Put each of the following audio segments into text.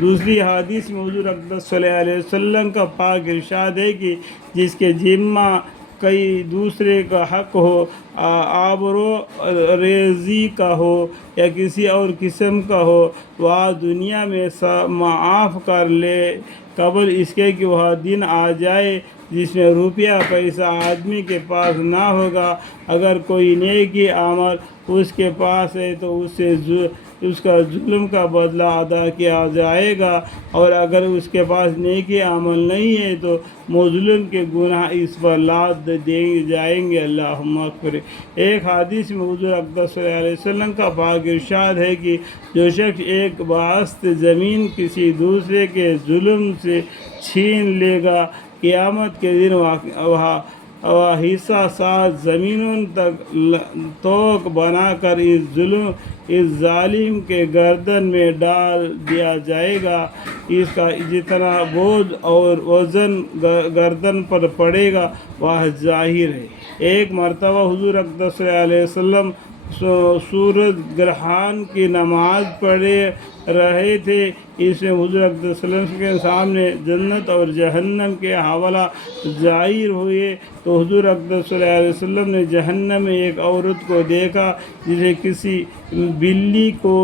دوسری حدیث میں حضور اقدس صلی اللہ علیہ وسلم کا پاک ارشاد ہے کہ جس کے ذمہ کئی دوسرے کا حق ہو، آبرو ریزی کا ہو یا کسی اور قسم کا ہو، وہ دنیا میں معاف کر لے قبل اس کے کہ وہ دن آ جائے جس میں روپیہ پیسہ آدمی کے پاس نہ ہوگا۔ اگر کوئی نیکی عمل اس کے پاس ہے تو اس کا ظلم کا بدلہ ادا کیا جائے گا، اور اگر اس کے پاس نیکی عمل نہیں ہے تو مظلوم کے گناہ اس پر لاد دیے جائیں گے۔ اللہم اغفر۔ ایک حدیث میں حضور اقدس صلی اللہ علیہ وسلم کا پاک ارشاد ہے کہ جو شخص ایک بست زمین کسی دوسرے کے ظلم سے چھین لے گا، قیامت کے دن وہ حصہ 7 زمینوں تک توق بنا کر اس ظالم کے گردن میں ڈال دیا جائے گا۔ اس کا جتنا بوجھ اور وزن گردن پر پڑے گا وہ ظاہر ہے۔ ایک مرتبہ حضور اقدس صلی اللہ علیہ وسلم سورج گرہن کی نماز پڑھے رہے تھے۔ اس میں حضور اقدس صلی اللہ علیہ وسلم کے سامنے جنت اور جہنم کے حوالہ ظاہر ہوئے تو حضور اقدس صلی اللہ علیہ وسلم نے جہنم میں ایک عورت کو دیکھا جسے کسی بلی کو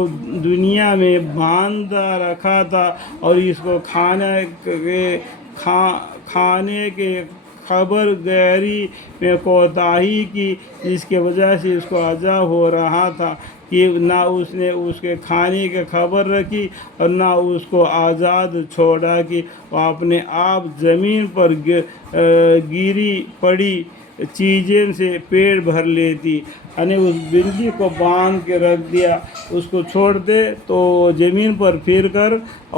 دنیا میں باندھا رکھا تھا، اور اس کو کھانے کے خبر گیری میں کوتاہی کی، جس کی وجہ سے اس کو عذاب ہو رہا تھا کہ نہ اس نے اس کے کھانے کی خبر رکھی اور نہ اس کو آزاد چھوڑا کہ وہ اپنے آپ زمین پر گری پڑی چیزیں سے پیٹ بھر لیتی، یعنی اس بلی کو باندھ کے رکھ دیا، اس کو چھوڑ دے تو زمین پر پھر کر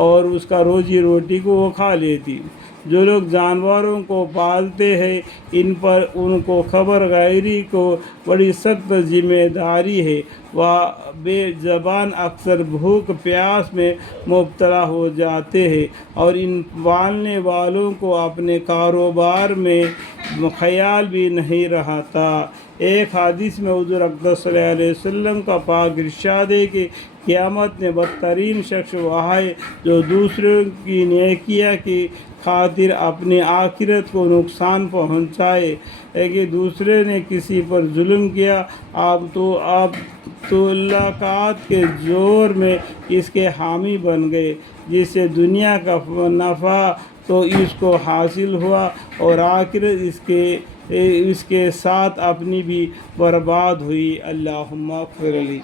اور اس کا روزی روٹی کو وہ کھا لیتی۔ جو لوگ جانوروں کو پالتے ہیں ان کو خبر گیری کو بڑی سخت ذمہ داری ہے۔ وہ بے زبان اکثر بھوک پیاس میں مبتلا ہو جاتے ہیں، اور ان پالنے والوں کو اپنے کاروبار میں خیال بھی نہیں رہتا۔ ایک حدیث میں حضور اقدس صلی اللہ علیہ وسلم کا پاک ارشاد ہے کہ قیامت میں بدترین شخص وہ ہے جو دوسروں کی نیکیاں کی خاطر اپنی آخرت کو نقصان پہنچائے۔ کہ دوسرے نے کسی پر ظلم کیا، آپ تعلقات کے زور میں اس کے حامی بن گئے، جس سے دنیا کا نفع تو اس کو حاصل ہوا اور آخرت اس کے ساتھ اپنی بھی برباد ہوئی۔ اللہم اغفر لی۔